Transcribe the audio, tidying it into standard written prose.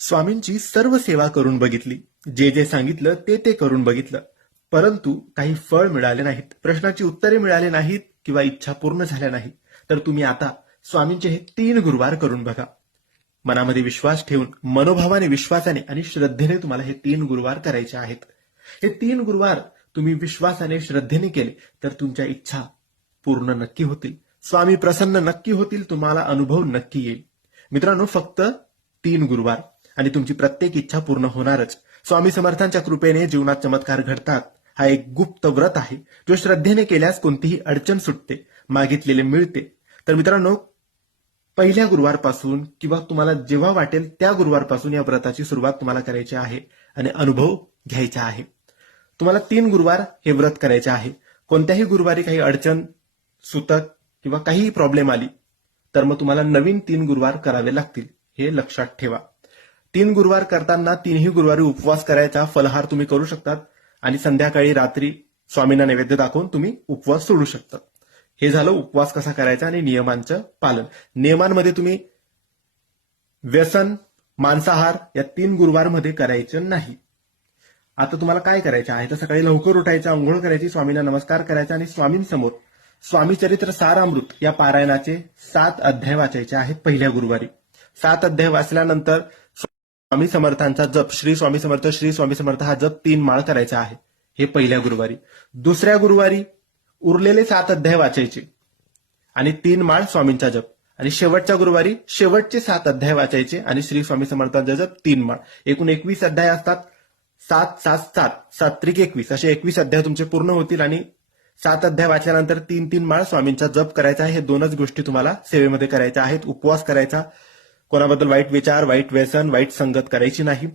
स्वामींची सर्व सेवा करून बघितली, जे जे सांगितलं ते ते करून बघितलं, परंतु काही फळ मिळाले नाहीत, प्रश्नाची उत्तरे मिळाली नाहीत किंवा इच्छा पूर्ण झाल्या नाही. तर तुम्ही आता स्वामींचे हे 3 गुरुवार करून बघा. मनामध्ये विश्वास ठेवून, मनोभावाने, विश्वासाने आणि श्रद्धेने तुम्हाला हे 3 गुरुवार करायचे आहेत. हे 3 गुरुवार तुम्ही विश्वासाने, श्रद्धेने केले तर तुमच्या इच्छा पूर्ण नक्की होतील. स्वामी प्रसन्न नक्की होतील, तुम्हाला अनुभव नक्की येईल. मित्रांनो, फक्त 3 गुरुवार आणि तुमची प्रत्येक इच्छा पूर्ण होणारच. स्वामी समर्थांच्या कृपेने जीवनात चमत्कार घडतात. हा एक गुप्त व्रत आहे, जो श्रद्धेने केल्यास कोणतीही अडचण सुटते, मागितलेले मिळते. तर मित्रांनो, पहिल्या गुरुवारपासून किंवा तुम्हाला जेव्हा वाटेल त्या गुरुवारपासून या व्रताची सुरुवात तुम्हाला करायची आहे आणि अनुभव घ्यायचा आहे. तुम्हाला 3 गुरुवार हे व्रत करायचे आहे. कोणत्याही गुरुवारी काही अडचण, सुतक किंवा काहीही प्रॉब्लेम आली तर मग तुम्हाला नवीन 3 गुरुवार करावे लागतील, हे लक्षात ठेवा. 3 गुरुवार करताना 3ही गुरुवारी उपवास करायचा, फलहार तुम्ही करू शकतात आणि संध्याकाळी रात्री स्वामींना नैवेद्य दाखवून तुम्ही उपवास सोडू शकता. हे झालं उपवास कसा करायचा आणि नियमांचं पालन. नियमांमध्ये तुम्ही व्यसन, मांसाहार या 3 गुरुवारमध्ये करायचं नाही. आता तुम्हाला काय करायचं आहे तर सकाळी लवकर उठायचं, अंघोळ करायची, स्वामींना नमस्कार करायचा आणि स्वामींसमोर स्वामी चरित्र सारामृत या पारायणाचे 7 अध्याय वाचायचे आहेत पहिल्या गुरुवारी. 7 अध्याय वाचल्यानंतर स्वामी समर्थांचा जप, श्री स्वामी समर्थ, श्री स्वामी समर्थ हा जप 3 माळ करायचा आहे, हे पहिल्या गुरुवारी. दुसऱ्या गुरुवारी उरलेले 7 अध्याय वाचायचे आणि 3 माळ स्वामींचा जप. आणि शेवटच्या गुरुवारी शेवटचे 7 अध्याय वाचायचे आणि श्री स्वामी समर्थांचा जप 3 माळ. एकूण 21 अध्याय असतात. 7, 7, 7, 7 त्रिक 21 असे 21 अध्याय तुमचे पूर्ण होतील. आणि 7 अध्याय वाचल्यानंतर 3 माळ स्वामींचा जप करायचा आहे. हे 2च गोष्टी तुम्हाला सेवेमध्ये करायच्या आहेत. उपवास करायचा, कोणाबद्दल वाईट विचार, वाईट व्यसन, वाईट संगत करायची नाही.